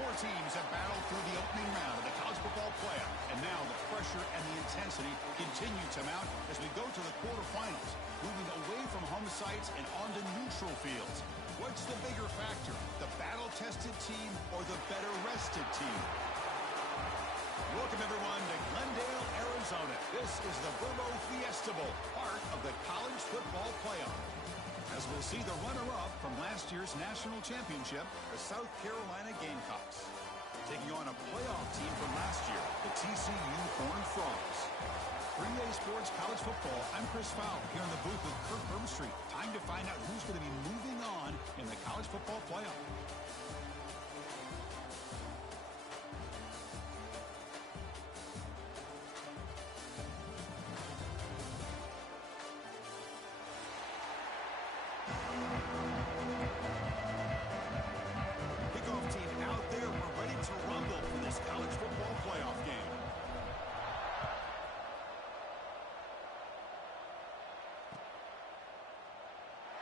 Four teams have battled through the opening round of the college football playoff, and now the pressure and the intensity continue to mount as we go to the quarterfinals, moving away from home sites and onto neutral fields. What's the bigger factor, the battle-tested team or the better-rested team? Welcome, everyone, to Glendale, Arizona. This is the Verbo Fiesta Bowl, part of the college football playoff. As we'll see the runner-up from last year's national championship, the South Carolina Gamecocks, taking on a playoff team from last year, the TCU Horned Frogs. 3A Sports College Football, I'm Chris Fowler here in the booth with Kirk Herbstreit. Time to find out who's going to be moving on in the college football playoff.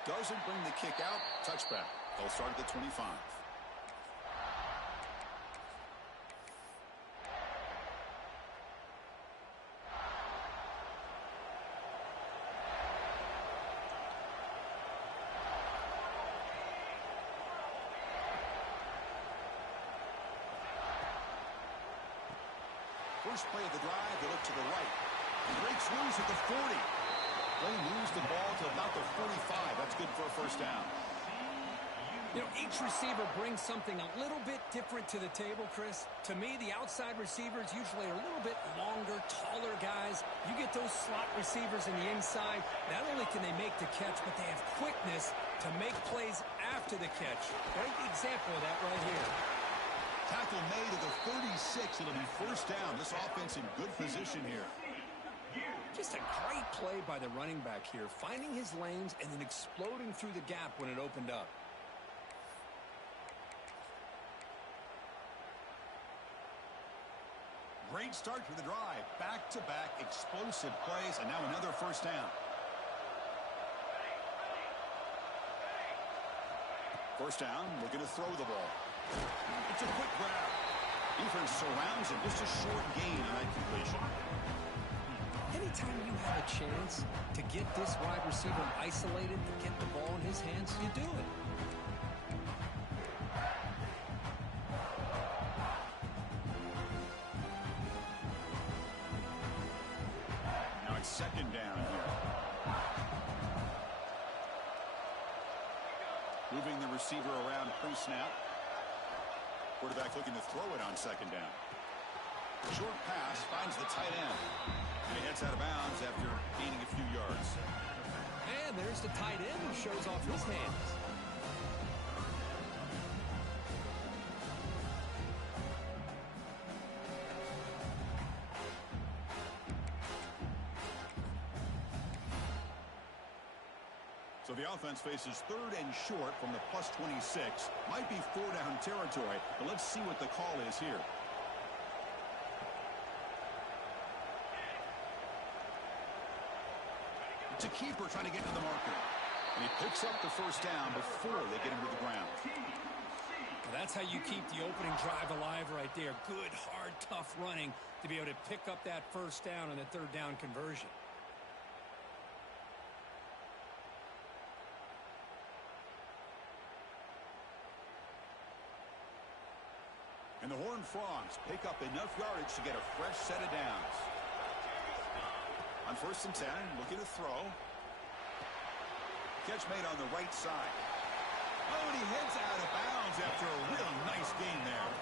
Doesn't bring the kick out. Touchback. They'll start at the 25. First play of the drive, they look to the right. Breaks loose at the 40. They lose the ball to about the 45. That's good for a first down. You know, each receiver brings something a little bit different to the table, Chris. To me, the outside receivers usually are a little bit longer, taller guys. You get those slot receivers in the inside. Not only can they make the catch, but they have quickness to make plays after the catch. Great example of that right here. Tackle made at the 36. It'll be first down. This offense in good position here. Just a great play by the running back here, finding his lanes and then exploding through the gap when it opened up. Great start to the drive. Back-to-back explosive plays, and now another first down. First down, looking to throw the ball. It's a quick grab. Defense surrounds him. Just a short gain on that completion. Anytime you have a chance to get this wide receiver isolated and get the ball in his hands, you do it. Now it's second down here. Moving the receiver around pre-snap. Quarterback looking to throw it on second down. Short pass finds the tight end. And he heads out of bounds after gaining a few yards. And there's the tight end who shows off his hands. So the offense faces third and short from the plus 26. Might be 4-down territory, but let's see what the call is here. It's a keeper trying to get to the marker. And he picks up the first down before they get him to the ground. Well, that's how you keep the opening drive alive right there. Good, hard, tough running to be able to pick up that first down on the third down conversion. And the Horned Frogs pick up enough yardage to get a fresh set of downs. On first and 10, looking to throw. Catch made on the right side. Oh, and he heads out of bounds after a real nice gain there.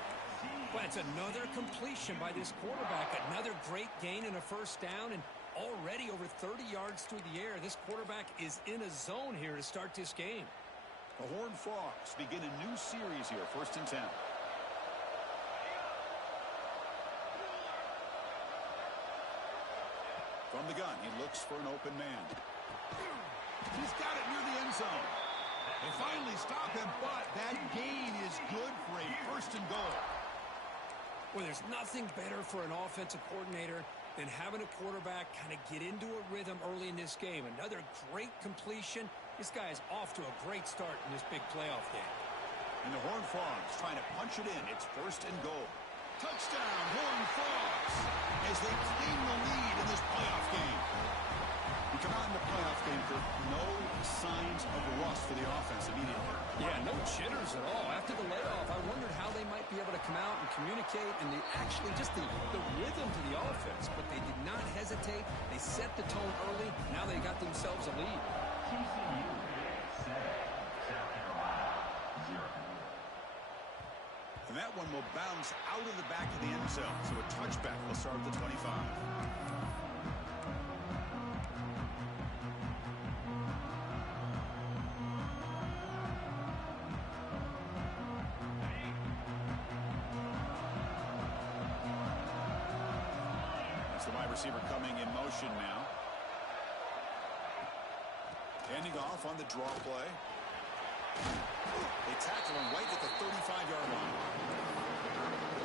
Well, it's another completion by this quarterback. Another great gain in a first down, and already over 30 yards through the air. This quarterback is in a zone here to start this game. The Horned Frogs begin a new series here, first and 10. From the gun, he looks for an open man. He's got it near the end zone. They finally stop him, but that gain is good for a first and goal. Well, there's nothing better for an offensive coordinator than having a quarterback kind of get into a rhythm early in this game. Another great completion. This guy is off to a great start in this big playoff game. And the Horned Frogs trying to punch it in. It's first and goal. Touchdown, Horned Frogs, as they claim the lead in this playoff game. We come out in the playoff game, Kirk, no signs of rust for the offense immediately. Yeah, no jitters at all. After the layoff, I wondered how they might be able to come out and communicate and just the rhythm to the offense. But they did not hesitate. They set the tone early. Now they got themselves a lead. TCU 7, South Carolina 0. And that one will bounce out of the back of the end zone. So a touchback will start at the 25. The wide receiver coming in motion now. Handing off on the draw play. They tackle him right at the 35-yard line.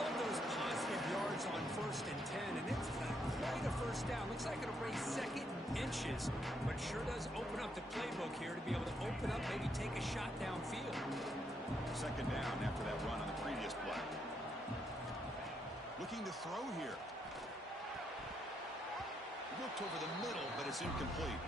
Love those positive yards on 1st and 10, and it's not quite a first down. Looks like it'll raise second inches, but sure does open up the playbook here to be able to open up, maybe take a shot downfield. Second down after that run on the previous play. Looking to throw here. Looked over the middle, but it's incomplete.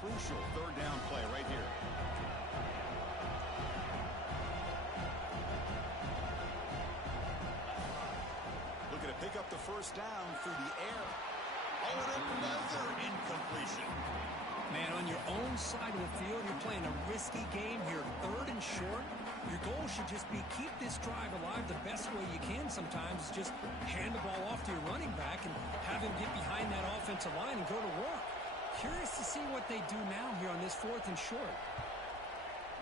Crucial third down play right here. Looking to pick up the first down through the air. Oh, and another incompletion. Man, on your own side of the field, you're playing a risky game here. 3rd and short. Your goal should just be keep this drive alive the best way you can sometimes. Just hand the ball off to your running back and have him get behind that offensive line and go to work. Curious to see what they do now here on this 4th and short.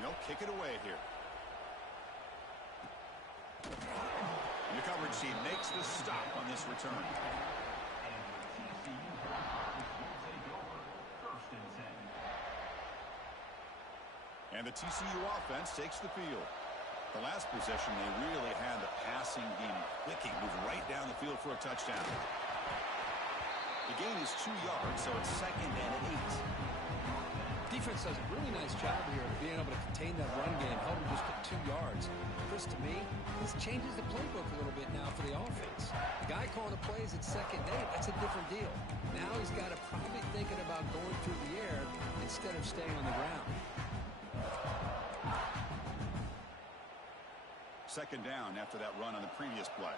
They'll kick it away here. And the coverage team makes the stop on this return. And the TCU offense takes the field. The last possession, they really had the passing game clicking, moving right down the field for a touchdown. The gain is 2 yards, so it's 2nd and 8. Defense does a really nice job here of being able to contain that run game, held them just to 2 yards. Chris, to me, this changes the playbook a little bit now for the offense. The guy calling the plays at 2nd and 8, that's a different deal. Now he's got to probably thinking about going through the air instead of staying on the ground. 2nd down after that run on the previous play.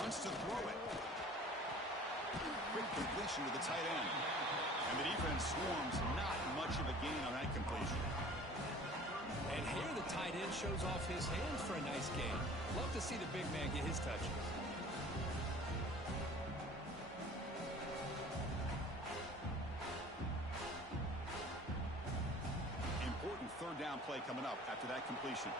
Wants to throw it. Quick completion to the tight end. And the defense swarms not much of a gain on that completion. And here the tight end shows off his hands for a nice gain. Love to see the big man get his touches. Important 3rd down play coming up after that completion.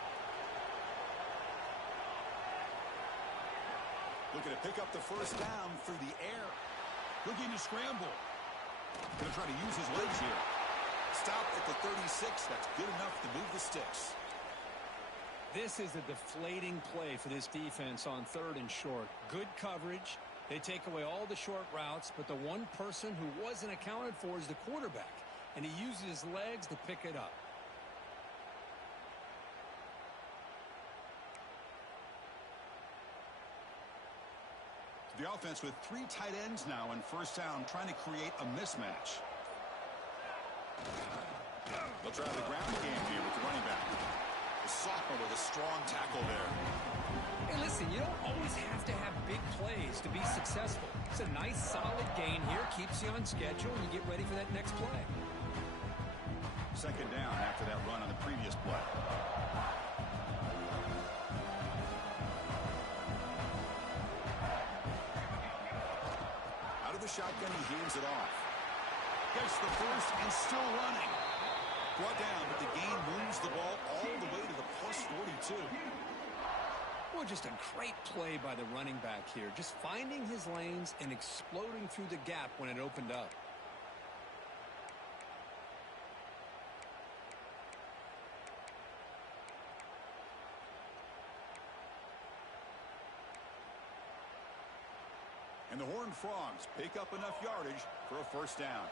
Looking to pick up the first down through the air. Looking to scramble. Going to try to use his legs here. Stop at the 36. That's good enough to move the sticks. This is a deflating play for this defense on 3rd and short. Good coverage. They take away all the short routes, but the one person who wasn't accounted for is the quarterback, and he uses his legs to pick it up. The offense with 3 tight ends now in 1st down, trying to create a mismatch. They'll try the ground game here with the running back. The sophomore with a strong tackle there. Hey, listen, you don't always have to have big plays to be successful. It's a nice, solid gain here. Keeps you on schedule, and you get ready for that next play. 2nd down after that run on the previous play. Out of the shotgun, he hands it off. Gets the first and still running. Brought down, but the gain moves the ball all the way to the +42. Well, just a great play by the running back here. Just finding his lanes and exploding through the gap when it opened up. And the Horned Frogs pick up enough yardage for a first down.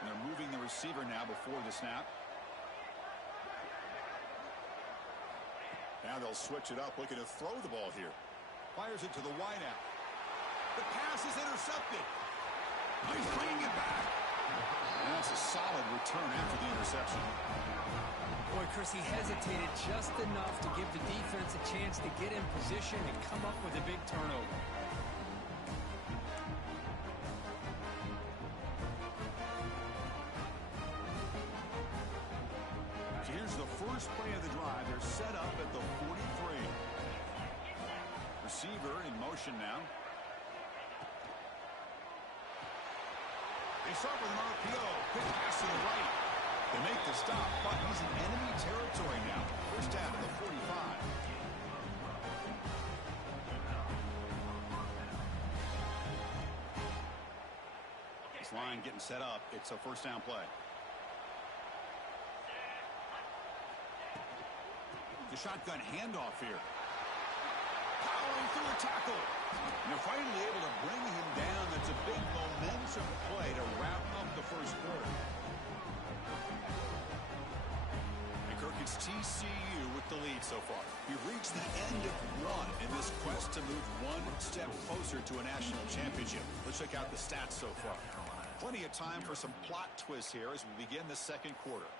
And they're moving the receiver now before the snap. Now they'll switch it up, looking to throw the ball here. Fires it to the wideout. The pass is intercepted. He's bringing it back. And that's a solid return after the interception. Boy, Chris, he hesitated just enough to give the defense a chance to get in position and come up with a big turnover. So here's the first play of the drive. They're set up at the 43. Receiver in motion now. They start with an RPO. Quick pass to the right. They make the stop, but he's in enemy territory now. First down to the 45. This line getting set up. It's a first down play. The shotgun handoff here. Powering through a tackle. And they're finally able to bring him down. That's a big momentum play to wrap up the first quarter. And Kirk, it's TCU with the lead so far. We've reached the end of one in this quest to move one step closer to a national championship. Let's check out the stats so far. Plenty of time for some plot twists here as we begin the second quarter.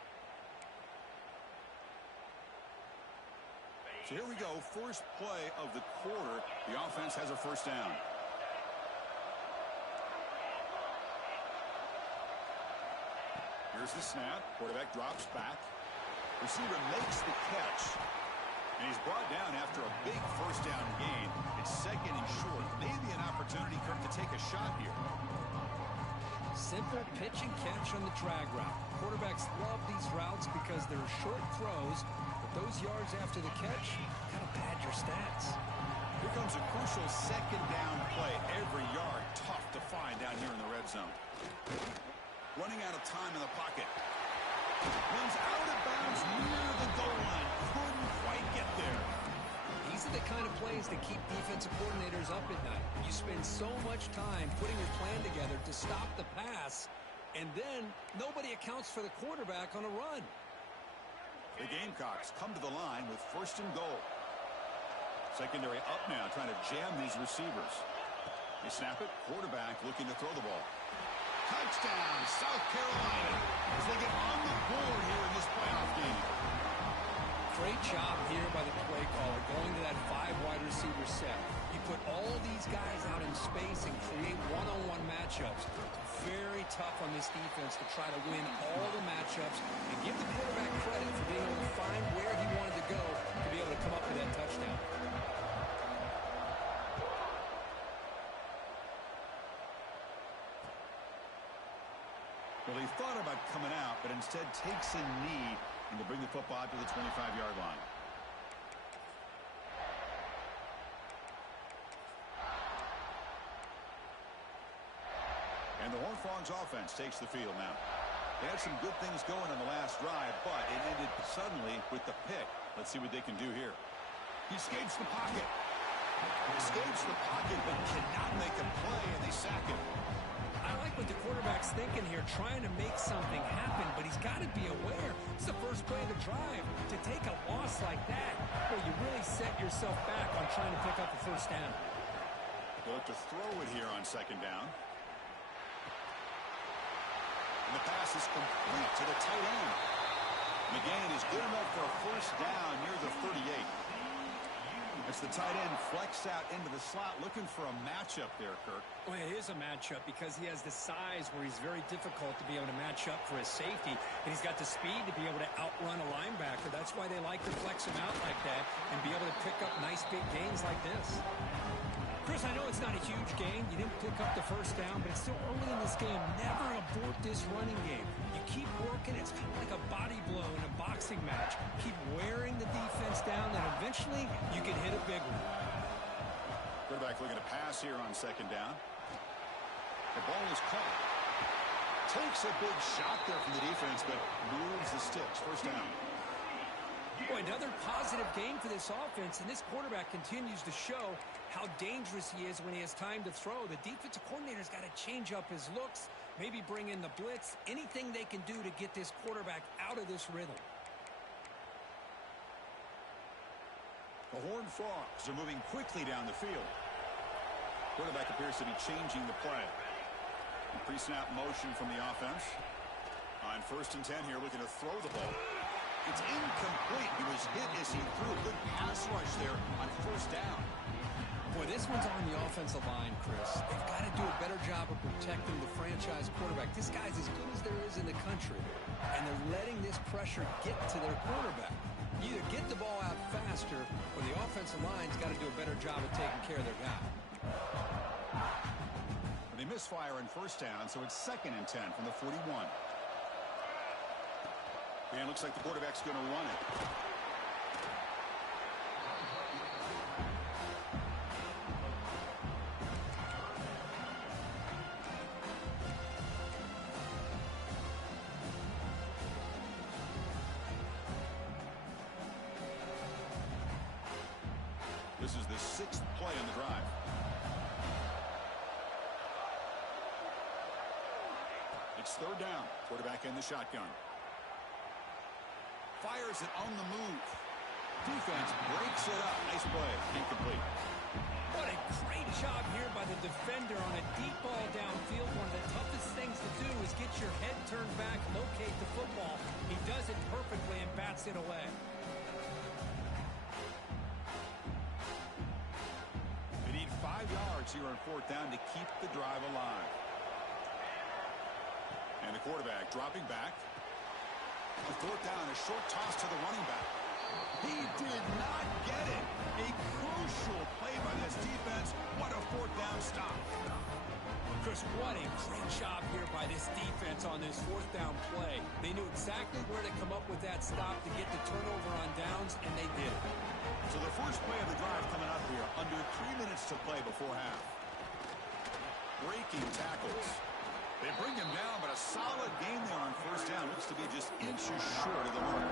So here we go, first play of the quarter. The offense has a first down. Here's the snap. Quarterback drops back. Receiver makes the catch. And he's brought down after a big first down gain. It's second and short. Maybe an opportunity, Kirk, to take a shot here. Simple pitch and catch on the drag route. Quarterbacks love these routes because they're short throws. Those yards after the catch kind of pad your stats. Here comes a crucial second down play. Every yard tough to find down here in the red zone. Running out of time in the pocket. Runs out of bounds near the goal line. Couldn't quite get there. These are the kind of plays that keep defensive coordinators up at night. You spend so much time putting your plan together to stop the pass, and then nobody accounts for the quarterback on a run. The Gamecocks come to the line with first and goal. Secondary up now, trying to jam these receivers. They snap it. Quarterback looking to throw the ball. Touchdown, South Carolina, as they get on the board here in this playoff game. Great job here by the play caller, going to that 5 wide receiver set. You put all these guys out in space and create one-on-one matchups. Very tough on this defense to try to win all the matchups and give the quarterback credit for being able to find where he wanted to go to be able to come up with that touchdown. Well, he thought about coming out, but instead takes a knee and to bring the football to the 25-yard line. And the Horned Frogs offense takes the field now. They had some good things going on the last drive, but it ended suddenly with the pick. Let's see what they can do here. He escapes the pocket. Escapes the pocket, but cannot make a play, and they sack him. I like what the quarterback's thinking here, trying to make something happen, but he's got to be aware. It's the first play of the drive. To take a loss like that, well, you really set yourself back on trying to pick up the first down. They'll look to throw it here on second down. And the pass is complete to the tight end. McGann is good enough for a first down near the 38. As the tight end flexed out into the slot, looking for a matchup there, Kirk. Well, it is a matchup because he has the size where he's very difficult to be able to match up for his safety, and he's got the speed to be able to outrun a linebacker. That's why they like to flex him out like that and be able to pick up nice big gains like this. Chris, I know it's not a huge gain. You didn't pick up the first down, but it's still early in this game. Never abort this running game. You keep working. It's kind of like a body blow in a boxing match. Keep wearing the defense down, and eventually you can hit a big one. Quarterback looking to pass here on second down. The ball is caught. Takes a big shot there from the defense, but moves the sticks. First down. Boy, another positive game for this offense, and this quarterback continues to show how dangerous he is when he has time to throw. The defensive coordinator's got to change up his looks, maybe bring in the blitz, anything they can do to get this quarterback out of this rhythm. The Horned Frogs are moving quickly down the field. Quarterback appears to be changing the play. Pre-snap motion from the offense. On 1st and 10 here, looking to throw the ball. It's incomplete. He was hit as he threw a good pass rush there on 1st down. Boy, this one's on the offensive line, Chris. They've got to do a better job of protecting the franchise quarterback. This guy's as good as there is in the country, and they're letting this pressure get to their quarterback. You either get the ball out faster, or the offensive line's got to do a better job of taking care of their guy. They misfire on 1st down, so it's 2nd and 10 from the 41. And looks like the quarterback's going to run it. This is the 6th play on the drive. It's 3rd down. Quarterback in the shotgun. Fires it on the move. Defense breaks it up. Nice play. Incomplete. What a great job here by the defender on a deep ball downfield. One of the toughest things to do is get your head turned back, locate the football. He does it perfectly and bats it away. They need 5 yards here on 4th down to keep the drive alive. And the quarterback dropping back. On 4th down, a short toss to the running back. He did not get it. A crucial play by this defense. What a 4th down stop. Chris, what a great job here by this defense on this 4th down play. They knew exactly where to come up with that stop to get the turnover on downs, and they did it. So the first play of the drive coming up here. Under 3 minutes to play before half. Breaking tackles. They bring him down, but a solid game there on 1st down. Looks to be just inches short of the mark.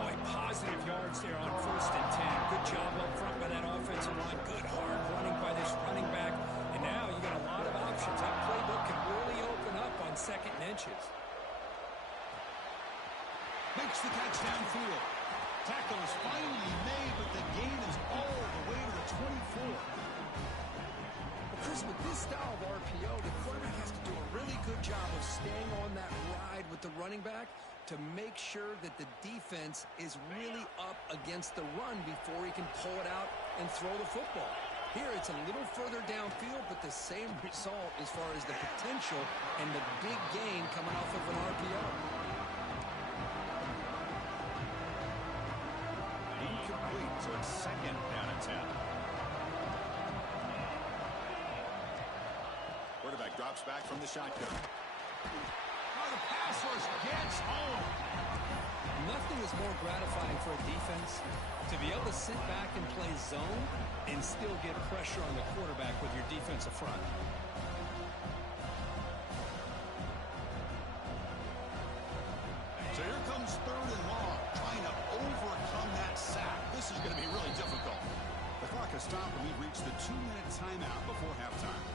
Boy, positive yards there on 1st and 10. Good job up front by that offensive line. Good hard running by this running back. And now you got a lot of options. That playbook can really open up on 2nd and inches. Makes the catch downfield. Tackle is finally made, but the gain is all the way to the 24. Chris, with this style of RPO, the quarterback has to do a really good job of staying on that ride with the running back to make sure that the defense is really up against the run before he can pull it out and throw the football. Here, it's a little further downfield, but the same result as far as the potential and the big gain coming off of an RPO. Incomplete, so it's 2nd down and 10. Quarterback drops back from the shotgun. Oh, the pass rush gets home. Nothing is more gratifying for a defense to be able to sit back and play zone and still get pressure on the quarterback with your defensive front. So here comes 3rd and long, trying to overcome that sack. This is going to be really difficult. The clock has stopped and we've reached the 2-minute timeout before halftime.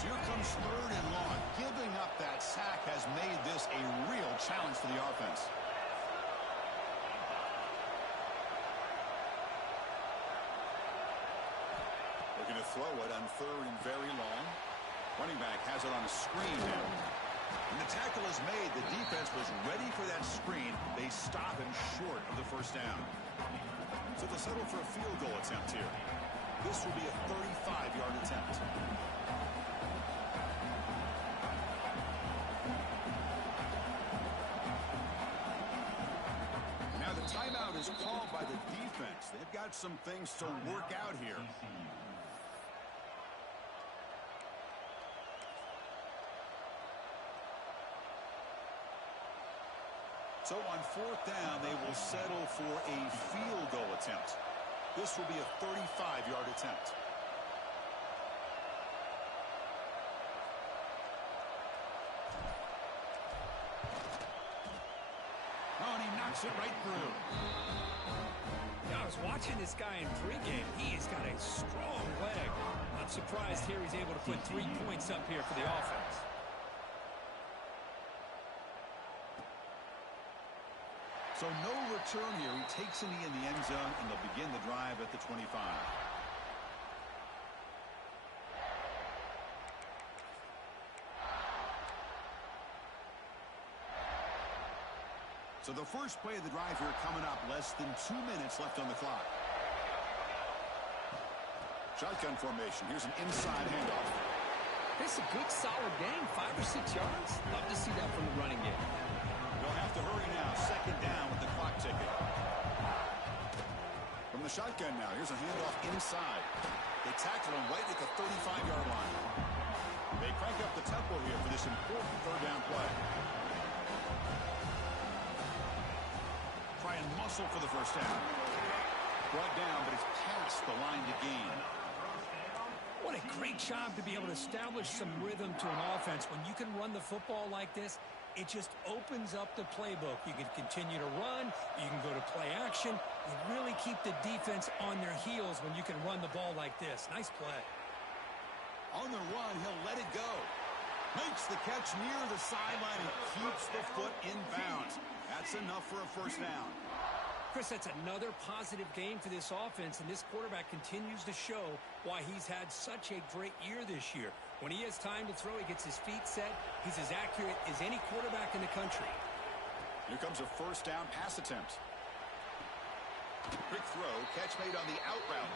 Here comes 3rd and long. Giving up that sack has made this a real challenge for the offense. Looking to throw it on 3rd and very long. Running back has it on a screen now. When the tackle is made, the defense was ready for that screen. They stop him short of the 1st down. So they'll settle for a field goal attempt here. This will be a 35-yard attempt. defense. They've got some things to work out here. TCU. So on 4th down, they will settle for a field goal attempt. This will be a 35-yard attempt. Oh, and he knocks it right through. Yeah, I was watching this guy in pregame. He has got a strong leg. Not surprised here he's able to put 3 points up here for the offense. So no return here. He takes a knee in the end zone, and they'll begin the drive at the 25. So the first play of the drive here coming up, less than 2 minutes left on the clock. Shotgun formation. Here's an inside handoff. This is a good, solid game. 5 or 6 yards. Love to see that from the running game. They'll have to hurry now. 2nd down with the clock ticking. From the shotgun now, here's a handoff inside. They tackle him right at the 35-yard line. They crank up the tempo here for this important 3rd down play. Try and muscle for the 1st down. Brought down, but it's past the line to gain. What a great job to be able to establish some rhythm to an offense. When you can run the football like this, it just opens up the playbook. You can continue to run. You can go to play action. You really keep the defense on their heels when you can run the ball like this. Nice play. On the run, he'll let it go. Makes the catch near the sideline and keeps the foot in bounds. That's enough for a 1st down. Chris, that's another positive game for this offense, and this quarterback continues to show why he's had such a great year this year. When he has time to throw, he gets his feet set. He's as accurate as any quarterback in the country. Here comes a 1st down pass attempt. Quick throw, catch made on the out route.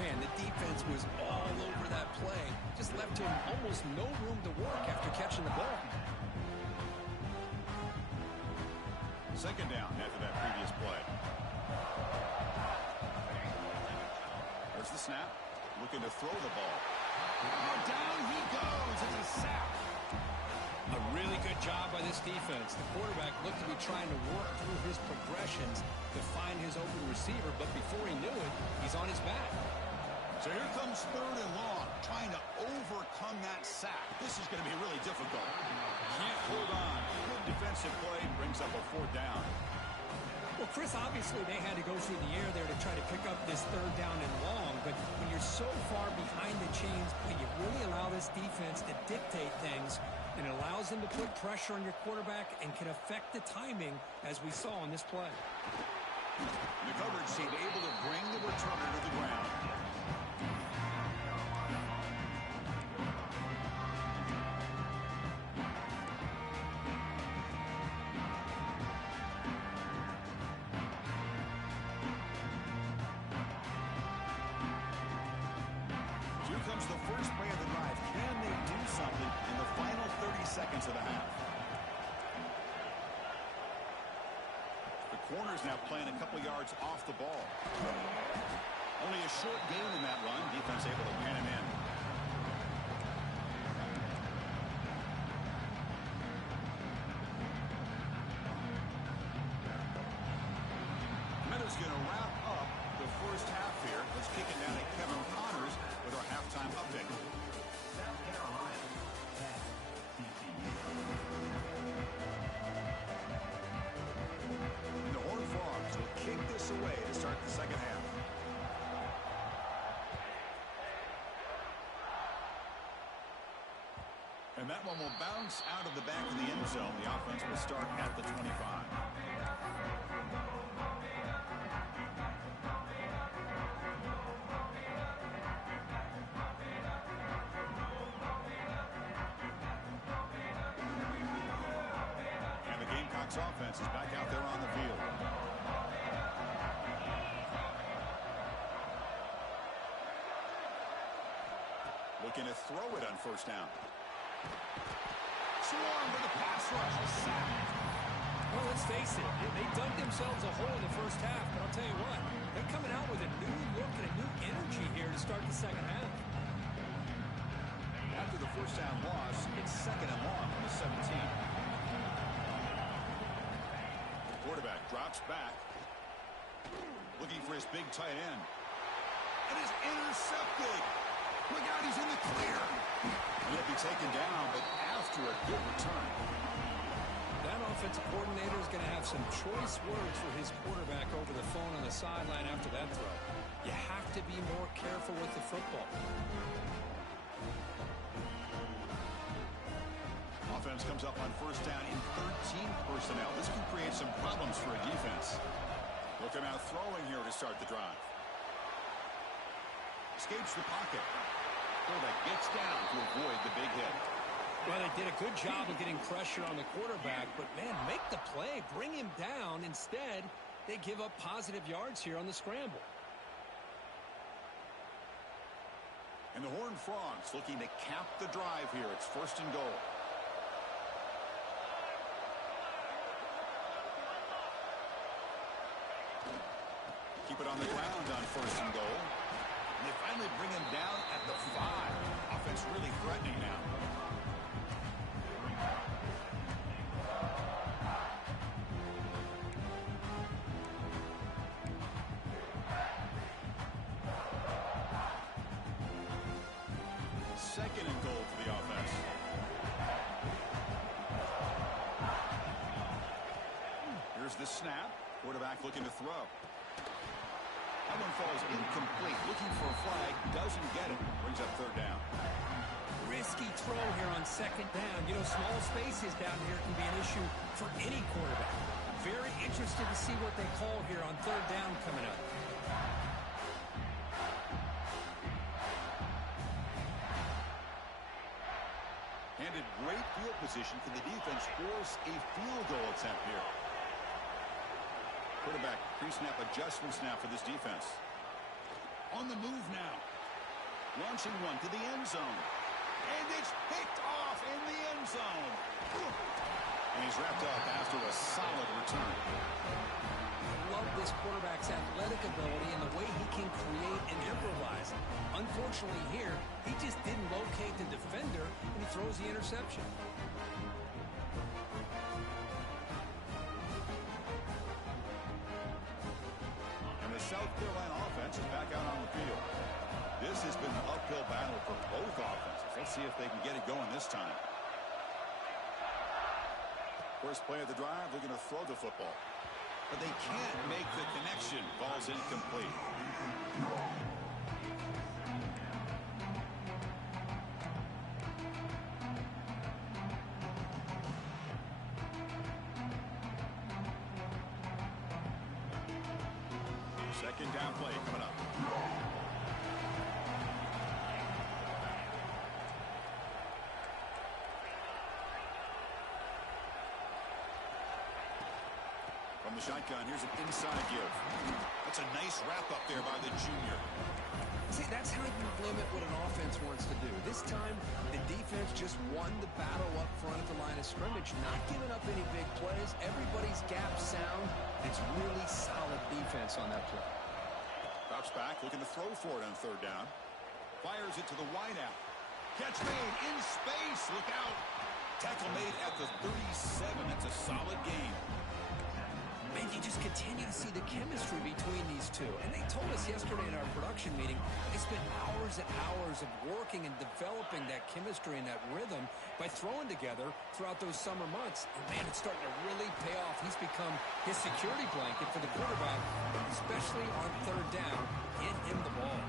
Man, the defense was all over that play. Just left him almost no room to work after catching the ball. 2nd down after that previous play. There's the snap. Looking to throw the ball. Oh, down he goes. It's a sack. A really good job by this defense. The quarterback looked to be trying to work through his progressions to find his open receiver, but before he knew it, he's on his back. So here comes 3rd and long, trying to overcome that sack. This is going to be really difficult. Can't hold on. Good defensive play, brings up a 4th down. Well, Chris, obviously they had to go through the air there to try to pick up this 3rd down and long, but when you're so far behind the chains, you really allow this defense to dictate things, and it allows them to put pressure on your quarterback and can affect the timing, as we saw on this play. The coverage team able to bring the returner to the ground. Here comes the first play of the drive. Can they do something in the final 30 seconds of the half? The corner's now playing a couple yards off the ball. Only a short gain in that run. Defense able to pan him in. Miller's going to wrap up the first half here. Let's kick it down to Kevin Connors with our halftime update. South Carolina at TCU. And the Horned Frogs will kick this away to start the 2nd half. And that one will bounce out of the back of the end zone. The offense will start at the 25. And the Gamecocks offense is back out there on the field. Looking to throw it on 1st down. Swarm with the pass rush. Sack. Well, let's face impressive. They dug themselves a hole in the first half, but I'll tell you what, they're coming out with a new look and a new energy here to start the second half. After the first down loss, it's second and long from the 17. The quarterback drops back, looking for his big tight end. And is intercepted. Look out, he's in the clear. He'll be taken down, but after a good return. That offensive coordinator is going to have some choice words for his quarterback over the phone on the sideline after that throw. You have to be more careful with the football. Offense comes up on first down in 13 personnel. This can create some problems for a defense. Look him out throwing here to start the drive. Escapes the pocket. Quarterback gets down to avoid the big hit. Well, they did a good job of getting pressure on the quarterback, but, man, make the play. Bring him down. Instead, they give up positive yards here on the scramble. And the Horned Frogs looking to cap the drive here. It's first and goal. Keep it on the ground on first and goal. And they finally bring him down at the 5. Offense really threatening now. Second and goal for the offense. Here's the snap. Quarterback looking to throw. That one falls incomplete. Looking for a flag. Doesn't get it. Brings up third down. Risky throw here on second down. You know, small spaces down here can be an issue for any quarterback. Very interested to see what they call here on third down coming up. Handed great field position. Can the defense force a field goal attempt here? Quarterback pre-snap adjustments now for this defense. On the move now. Launching one to the end zone. And it's picked off in the end zone. And he's wrapped up after a solid return. I love this quarterback's athletic ability and the way he can create and improvise. Unfortunately here, he just didn't locate the defender, and he throws the interception. And the South Carolina offense is back out on the field. This has been an uphill battle for both offenses. Let's see if they can get it going this time. First play of the drive, looking to throw the football. But they can't make the connection. Ball's incomplete. Second down play coming up. From the shotgun, here's an inside give. That's a nice wrap-up there by the junior. See, that's how you limit what an offense wants to do. This time, the defense just won the battle up front at the line of scrimmage, not giving up any big plays. Everybody's gap sound. It's really solid defense on that play. Drops back, looking to throw for it on third down. Fires it to the wideout. Catch made in space. Look out. Tackle made at the 37. That's a solid game. Man, you just continue to see the chemistry between these two. And they told us yesterday in our production meeting, they spent hours and hours of working and developing that chemistry and that rhythm by throwing together throughout those summer months. And, man, it's starting to really pay off. He's become his security blanket for the quarterback, especially on third down. Get him the ball.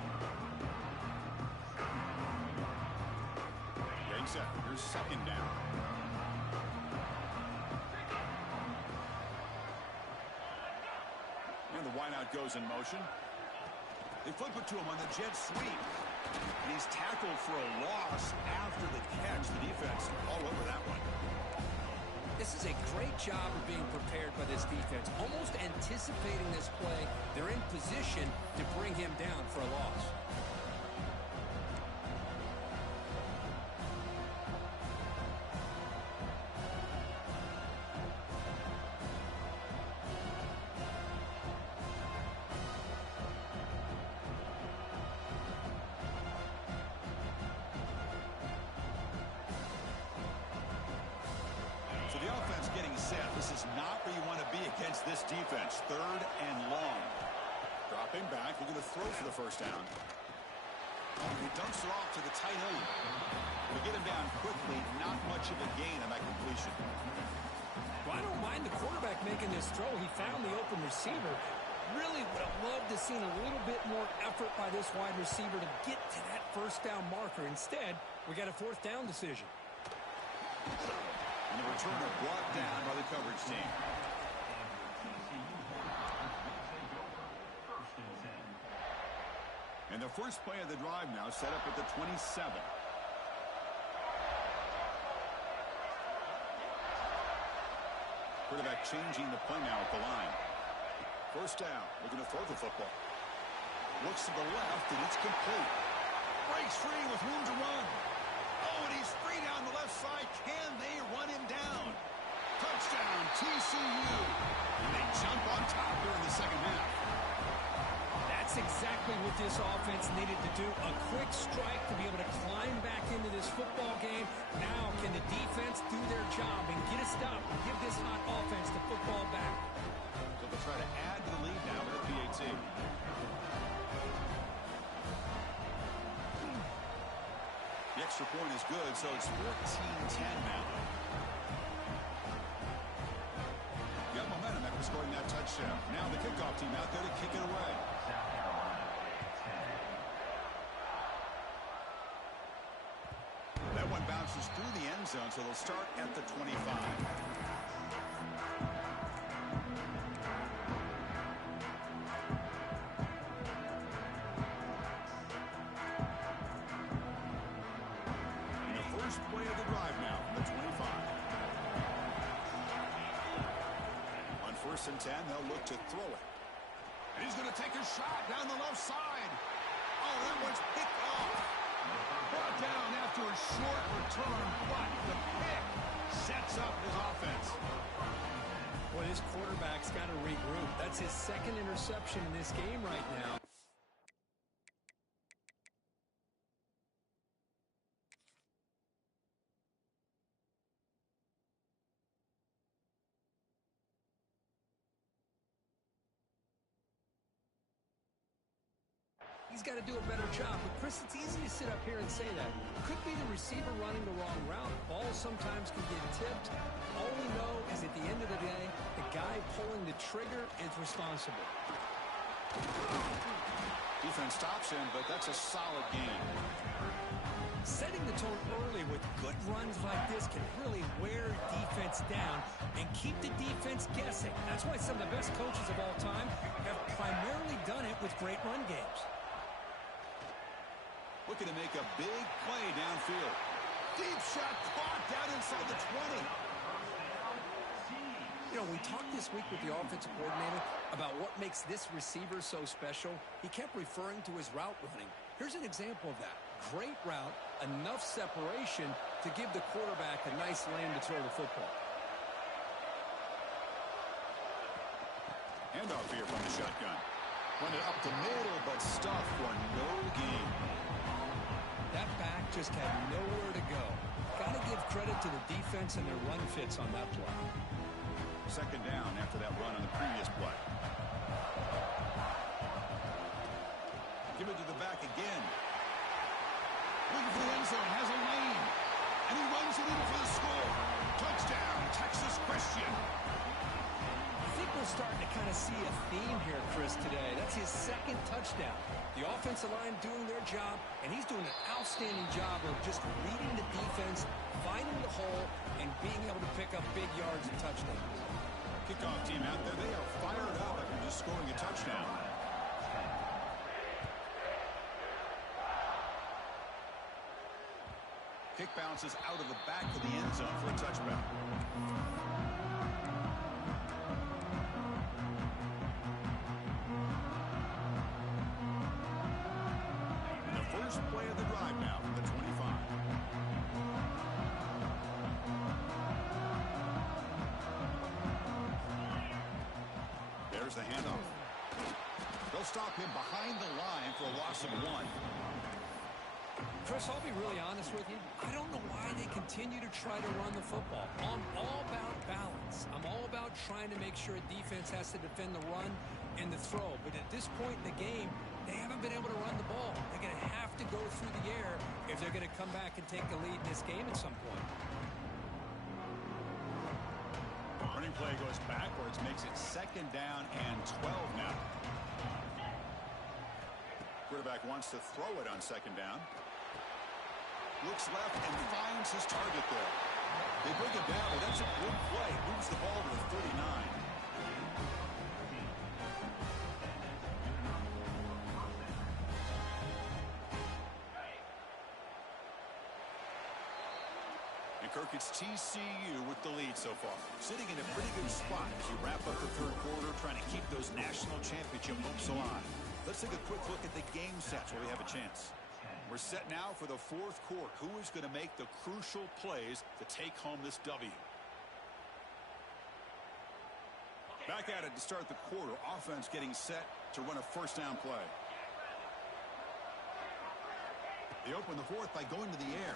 Getting set. Here's second down. And the wideout goes in motion. They flip it to him on the jet sweep. And he's tackled for a loss after the catch. The defense all over that one. This is a great job of being prepared by this defense. Almost anticipating this play, they're in position to bring him down for a loss. said, this is not where you want to be against this defense. 3rd and long. Dropping back, looking to throw for the first down. He dumps it off to the tight end. We get him down quickly, not much of a gain on that completion. Well, I don't mind the quarterback making this throw. He found the open receiver. Really would have loved to seen a little bit more effort by this wide receiver to get to that first down marker. Instead, we got a 4th down decision. And the returner brought down by the coverage team. And the first play of the drive now set up at the 27. Quarterback changing the play now at the line. First down, looking to throw the football. Looks to the left, and it's complete. Breaks free with room to run. Oh, and he's free down the left side. Can they run him down? Touchdown, TCU. And they jump on top during the second half. That's exactly what this offense needed to do. A quick strike to be able to climb back into this football game. Now can the defense do their job and get a stop and give this hot offense the football back? So they'll try to add to the lead now with a PAT. The extra point is good, so it's 14-10 now. Got momentum after scoring that touchdown. Now the kickoff team out there to kick it away. That one bounces through the end zone, so they'll start at the 25. First play of the drive now from the 25. On 1st and 10, they'll look to throw it. And he's going to take a shot down the left side. Oh, that one's picked off. Brought down after a short return, but the pick sets up his offense. Boy, this quarterback's got to regroup. That's his 2nd interception in this game right now. He's got to do a better job. But, Chris, it's easy to sit up here and say that. Could be the receiver running the wrong route. Balls sometimes can get tipped. All we know is at the end of the day, the guy pulling the trigger is responsible. Defense stops him, but that's a solid game. Setting the tone early with good runs like this can really wear defense down and keep the defense guessing. That's why some of the best coaches of all time have primarily done it with great run games. Looking to make a big play downfield. Deep shot caught down inside the 20. You know, we talked this week with the offensive coordinator about what makes this receiver so special. He kept referring to his route running. Here's an example of that. Great route, enough separation to give the quarterback a nice lane to throw the football. Handoff here from the shotgun. Run it up the middle, but stuffed for no gain. That back just had nowhere to go. Got to give credit to the defense and their run fits on that play. 2nd down after that run on the previous play. Give it to the back again. Looking for the end zone, has a lane. And he runs it in for the score. Touchdown, Texas Christian. I think we're starting to kind of see a theme here, Chris, today. That's his 2nd touchdown. The offensive line doing their job, and he's doing an outstanding job of just reading the defense, finding the hole, and being able to pick up big yards and touchdowns. Kickoff team out there, they are fired up after just scoring a touchdown. Kick bounces out of the back of the end zone for a touchback. And the first play of the drive now from the 25. There's the handoff. They'll stop him behind the line for a loss of 1. Chris, I'll be really honest with you. I don't know why they continue to try to run the football. I'm all about balance. I'm all about trying to make sure a defense has to defend the run and the throw. But at this point in the game, they haven't been able to run the ball. They're going to have to go through the air if they're going to come back and take the lead in this game at some point. Running play goes backwards, makes it 2nd down and 12 now. Quarterback wants to throw it on 2nd down. Looks left and finds his target there. They bring it down, but that's a good play. Moves the ball to the 39. And Kirk, it's TCU with the lead so far. Sitting in a pretty good spot as you wrap up the 3rd quarter, trying to keep those national championship hopes alive. Let's take a quick look at the game sets where we have a chance. We're set now for the 4th quarter. Who is going to make the crucial plays to take home this W? Back at it to start the quarter. Offense getting set to run a 1st down play. They open the 4th by going to the air.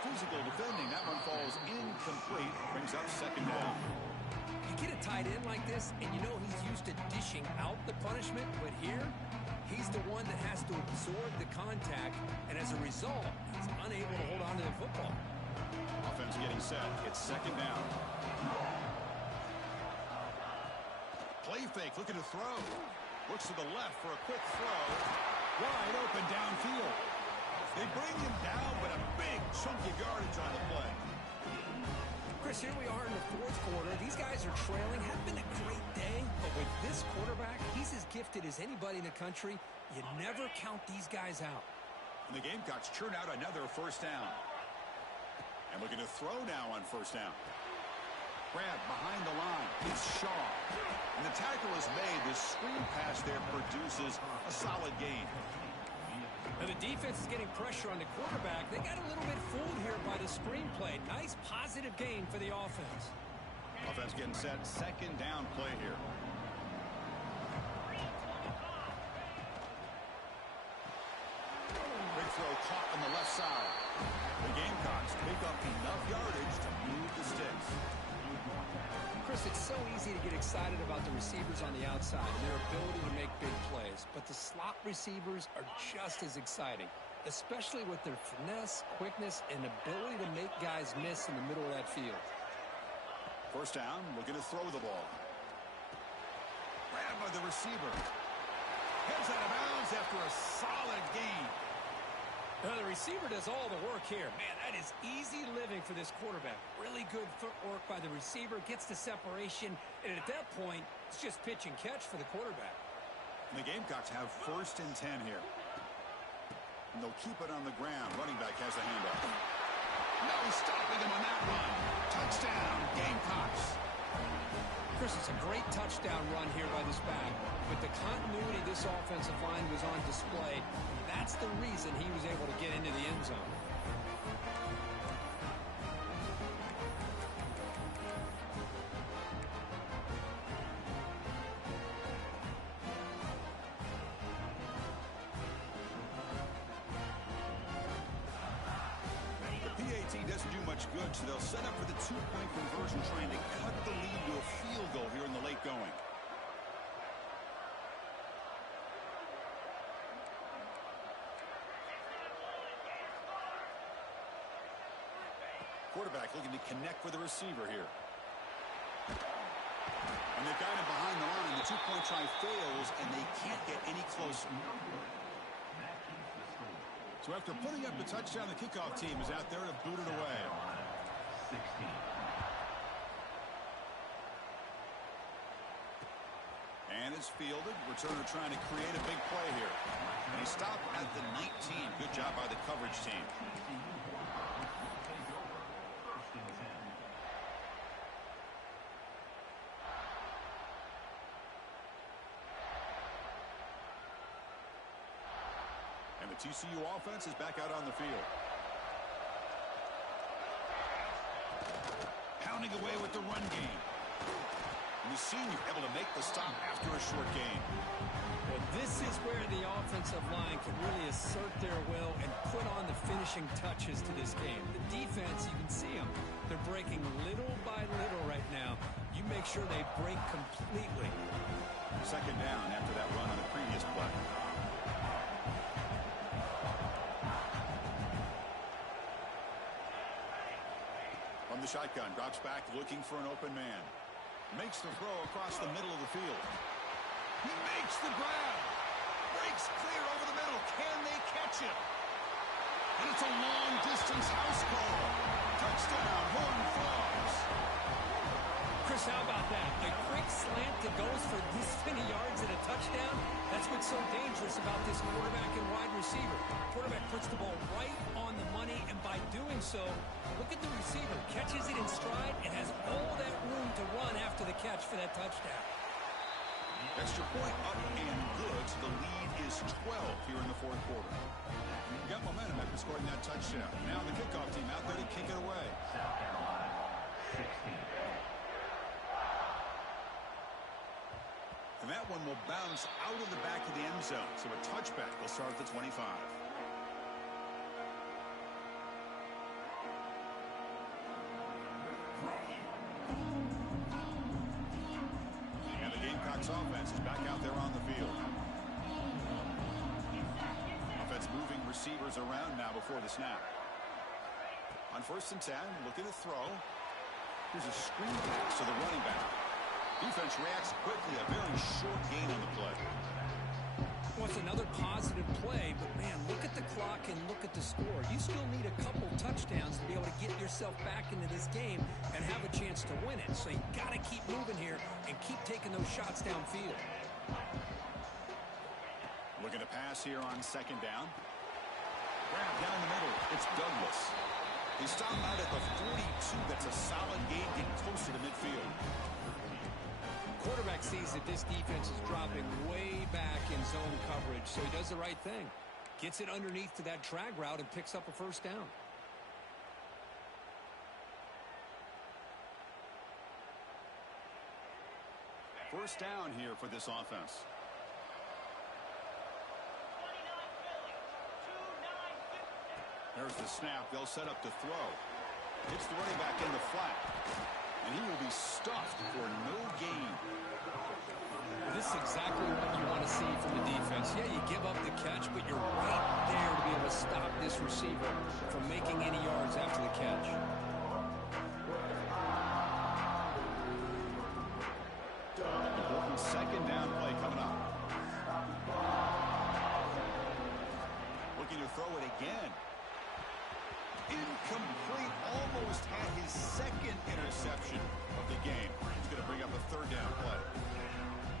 Physical defending. That one falls incomplete. Brings up 2nd down. You get a tight end like this, and you know he's used to dishing out the punishment, but here, he's the one that has to absorb the contact, and as a result, he's unable to hold on to the football. Offense getting set. It's 2nd down. Play fake, looking to throw. Looks to the left for a quick throw. Wide open downfield. They bring him down, but a big chunk of yardage on the play. Chris, here we are in the 4th quarter. These guys are trailing. Hasn't been a great day, but with this quarterback, he's as gifted as anybody in the country. You never count these guys out. And the Gamecocks churn out another 1st down. And looking to throw now on 1st down. Grab behind the line. It's Shaw. And the tackle is made. The screen pass there produces a solid gain. Now the defense is getting pressure on the quarterback. They got a little bit fooled here by the screenplay. Nice positive gain for the offense. Offense getting set. 2nd down play here. Big throw caught on the left side. The Gamecocks pick up enough yardage to move the sticks. Chris, it's so easy to get excited about the receivers on the outside and their ability to make big plays, but the slot receivers are just as exciting, especially with their finesse, quickness, and ability to make guys miss in the middle of that field. 1st down, looking to throw the ball. Grab by the receiver. Heads out of bounds after a solid gain. Now the receiver does all the work here. Man, that is easy living for this quarterback. Really good footwork by the receiver, gets the separation, and at that point, it's just pitch and catch for the quarterback. And the Gamecocks have 1st and 10 here. And they'll keep it on the ground. Running back has a handoff. No stopping him on that run. Touchdown, Gamecocks. Chris, it's a great touchdown run here by this back. But the continuity this offensive line was on display. That's the reason he was able to get into the end zone. The PAT doesn't do much good, so they'll set up for the 2-point conversion, trying to cut the lead to a field goal here in the late going. Quarterback looking to connect with the receiver here. And they've got him behind the line. The 2-point try fails, and they can't get any closer. So after putting up the touchdown, the kickoff team is out there to boot it away. 16. And it's fielded. Returner trying to create a big play here. And he stopped at the 19. Good job by the coverage team. And the TCU offense is back out on the field. Pounding away with the run game. And the senior able to make the stop after a short gain. Well, This is where the offensive line can really assert their will and put on the finishing touches to this game. The defense, you can see them. They're breaking little by little right now. You make sure they break completely. Second down after that run on the previous play. From the shotgun, drops back looking for an open man. Makes the throw across the middle of the field. He makes the grab. Breaks clear over the middle. Can they catch him? And it's a long-distance house call. Touchdown, Horned Frogs. Chris, how about that? A quick slant that goes for this many yards and a touchdown. That's what's so dangerous about this quarterback and wide receiver. Quarterback puts the ball right on the money, and by doing so, look at the receiver. Catches it in stride and has all that room to run after the catch for that touchdown. Extra point up and good. So the lead is 12 here in the fourth quarter. Got momentum after scoring that touchdown. Now the kickoff team out there to kick it away. South Carolina, 16. And that one will bounce out of the back of the end zone. So a touchback will start at the 25. And the Gamecocks offense is back out there on the field. Offense moving receivers around now before the snap. On 1st and 10, looking to throw. Here's a screen pass to the running back. Defense reacts quickly. A very short gain on the play. Well, it's another positive play, but man, look at the clock and look at the score. You still need a couple touchdowns to be able to get yourself back into this game and have a chance to win it. So you got to keep moving here and keep taking those shots downfield. Looking to pass here on 2nd down. Grab down the middle. It's Douglas. He stopped out at the 42. That's a solid gain, getting closer to midfield. Quarterback sees that this defense is dropping way back in zone coverage, so he does the right thing. Gets it underneath to that drag route and picks up a 1st down. First down here for this offense. There's the snap. They'll set up to throw. Hits the running back in the flat. And he will be stuffed for no gain. This is exactly what you want to see from the defense. Yeah, you give up the catch, but you're right there to be able to stop this receiver from making any yards after the catch. Important 2nd down play coming up. Looking to throw it again. Incomplete. Almost had his 2nd interception of the game. He's going to bring up a 3rd down play.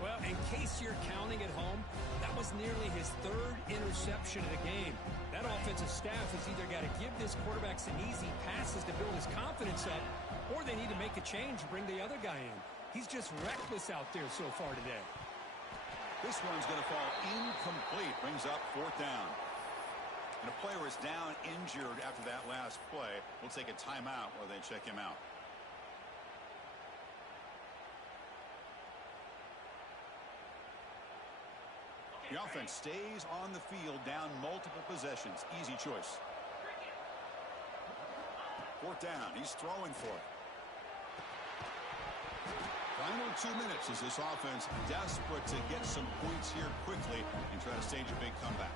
Well, in case you're counting at home, that was nearly his 3rd interception of the game. That offensive staff has either got to give this quarterback some easy passes to build his confidence up, or they need to make a change and bring the other guy in. He's just reckless out there so far today. This one's going to fall incomplete. Brings up 4th down. And a player is down injured after that last play. We'll take a timeout while they check him out. The offense stays on the field, down multiple possessions. Easy choice. 4th down. He's throwing for it. Final 2 minutes as this offense desperate to get some points here quickly and try to stage a big comeback.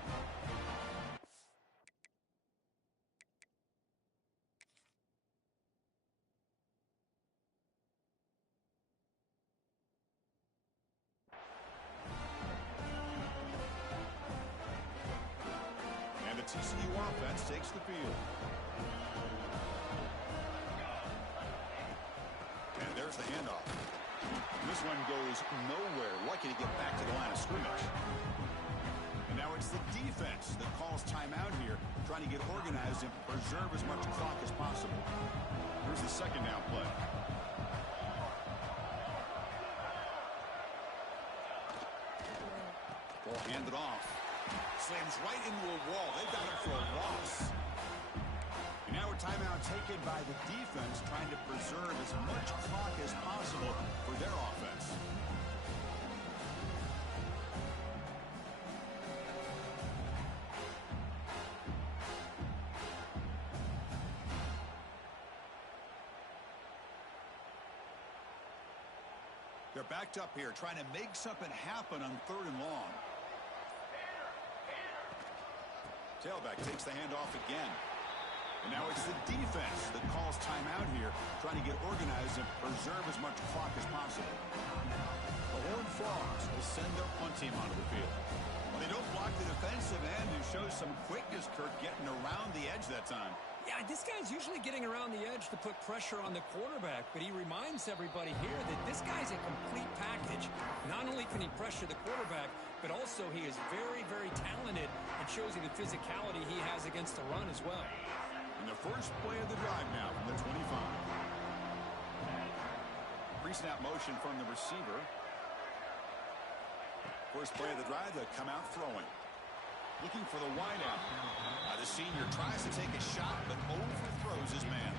And the TCU offense takes the field. And there's the handoff. This one goes nowhere. Lucky to get back to the line of scrimmage. And now it's the defense that calls timeout here, trying to get organized and preserve as much clock as possible. Here's the 2nd down play. Ball handed off. Slams right into a wall. They've got him for a loss. And now a timeout taken by the defense, trying to preserve as much clock as possible for their offense. They're backed up here, trying to make something happen on 3rd and long. Tailback takes the handoff again. And now it's the defense that calls timeout here, trying to get organized and preserve as much clock as possible. The Horned Frogs will send their punt team onto the field. Well, they don't block the defensive end, who shows some quickness, Kirk, getting around the edge that time. Yeah, this guy's usually getting around the edge to put pressure on the quarterback, but he reminds everybody here that this guy's a complete package. Not only can he pressure the quarterback, but also he is very, very talented and shows you the physicality he has against the run as well. And the first play of the drive now from the 25. Pre-snap motion from the receiver. First play of the drive, they come out throwing. Looking for the wideout. The senior tries to take a shot, but overthrows his man.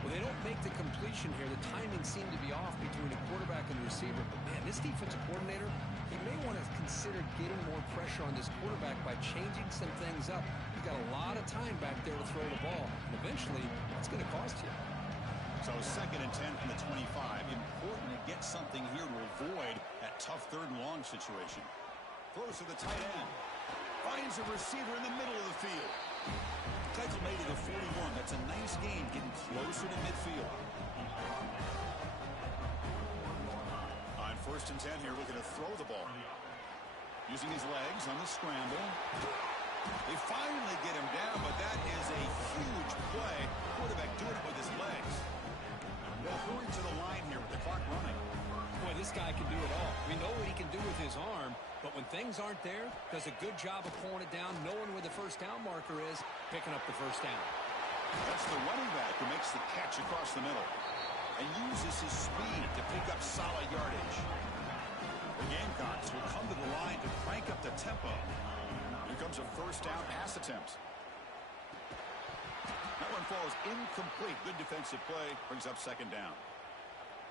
Well, they don't make the completion here. The timing seemed to be off between the quarterback and the receiver. But, man, this defensive coordinator, he may want to consider getting more pressure on this quarterback by changing some things up. He's got a lot of time back there to throw the ball. And eventually, that's going to cost you. So 2nd and 10 from the 25. Important to get something here to avoid that tough 3rd and long situation. Throws to the tight end. Finds a receiver in the middle of the field. Tackle made to the 41. That's a nice gain, getting closer to midfield. On 1st and 10 here, looking to throw the ball. Using his legs on the scramble. They finally get him down, but that is a huge play. Quarterback doing it with his legs. Well, hurry to the line here with the clock running. Boy, this guy can do it all. We know what he can do with his arm, but when things aren't there, does a good job of pulling it down, knowing where the first down marker is, picking up the first down. That's the running back who makes the catch across the middle and uses his speed to pick up solid yardage. The Gamecocks will come to the line to crank up the tempo. Here comes a first down pass attempt. That one falls incomplete. Good defensive play. Brings up 2nd down.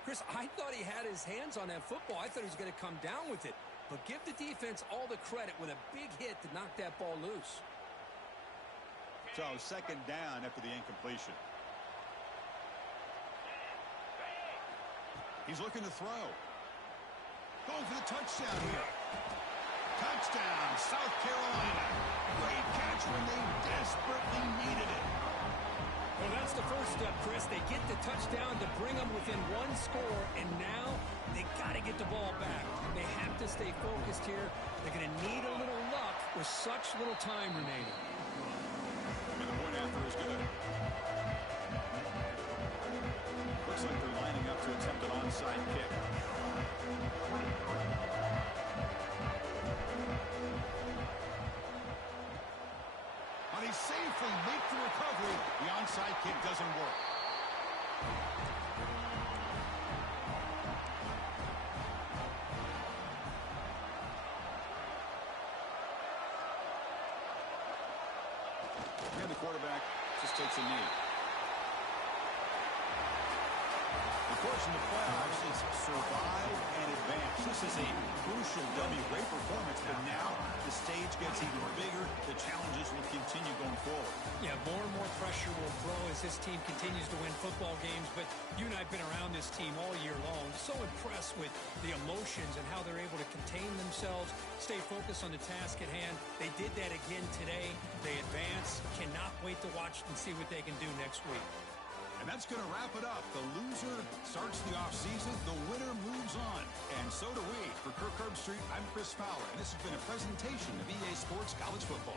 Chris, I thought he had his hands on that football. I thought he was going to come down with it. But give the defense all the credit with a big hit to knock that ball loose. So 2nd down after the incompletion. He's looking to throw. Going for the touchdown here. Touchdown, South Carolina. Great catch when they desperately needed it. Well, that's the first step, Chris. They get the touchdown to bring them within 1 score, and now they got to get the ball back. They have to stay focused here. They're going to need a little luck with such little time remaining. And the point after is good. Looks like they're lining up to attempt an onside kick. They safely make the recovery. The onside kick doesn't work. And the quarterback just takes a knee. The course in the playoffs is survive and advance. This is a crucial W. Great performance, but now the stage gets even bigger. The challenges will continue going forward. Yeah, more and more pressure will grow as this team continues to win football games. But you and I have been around this team all year long. So impressed with the emotions and how they're able to contain themselves, stay focused on the task at hand. They did that again today. They advance. Cannot wait to watch and see what they can do next week. And that's going to wrap it up. The loser starts the offseason. The winner moves on. And so do we. For Kirk Herbstreit, I'm Chris Fowler. And this has been a presentation of EA Sports College Football.